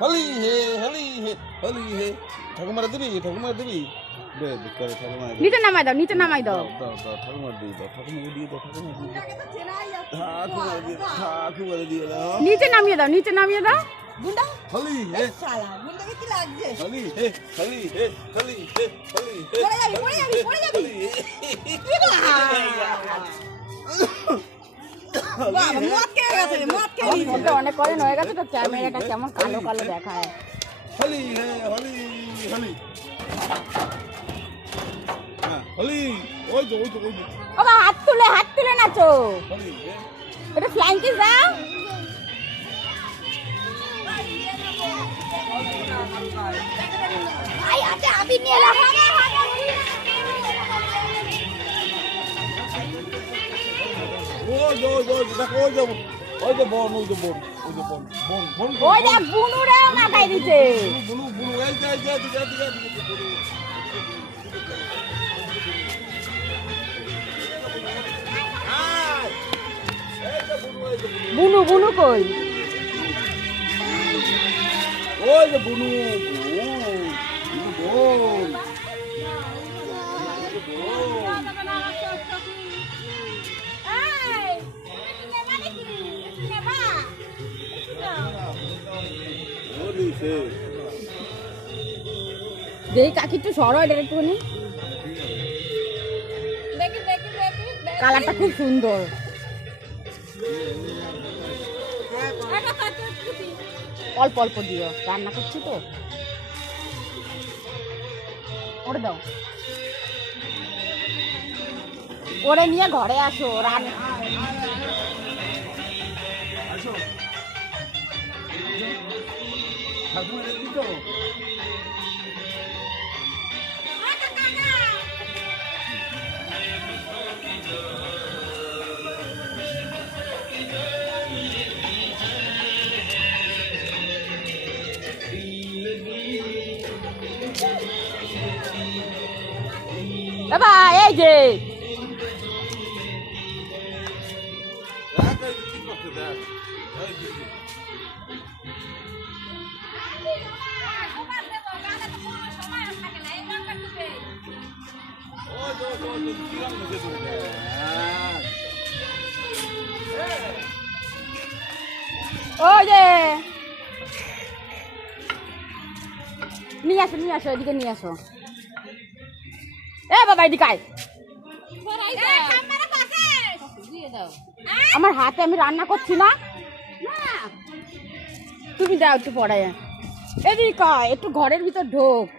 হলি হে হলি হে হলি হে ঠাকুমারা দিবি দে করে ঠাকুমা নিচে নামাই দাও দাও ঠাকুমার দিয়ে দাও ঠাকুমাকে দিয়ে দাও ঠাকুমার দিয়ে দাও নিচে নামিয়ে দাও গুন্ডা হলি হে শালা গুন্ডাকে কি লাগছে হলি হে হলি হে হলি হে হলি হে পড়ে যাবি বাবা মদ খেয়ে গেছে ওটা অনেক কদিন হয়ে গেছে তো ক্যামেরাটা কেমন কালো কালো দেখায় হলি হে হলি হলি হ্যাঁ হলি ওই তো বাবা হাত তুলে নাচো হলি হে এটা ফ্লাইং কিস দাও আই আতে আবি নিয়ে এলাম দেখো ওই যে বন ওই দেখ বুনুরে মাথায় দিছে বুনু এই যে বুনু কই ওই যে বুনু বোন দেখ কাকি একটু সরো এটা একটুখানি কালারটা খুব সুন্দর অল্প অল্প দিও রান্না করছি তো ওরে দাও ওরে নিয়ে ঘরে আসো রান্না ঠাকুমা দেখবি তো বাবা এই যে ওই যে নিয়ে আসো এদিকে নিয়ে আসো এ বাবা এদিকে আয় আমার হাতে আমি রান্না করছি না তুমি দাও একটু পরে এদিকে একটু ঘরের ভিতর ঢোক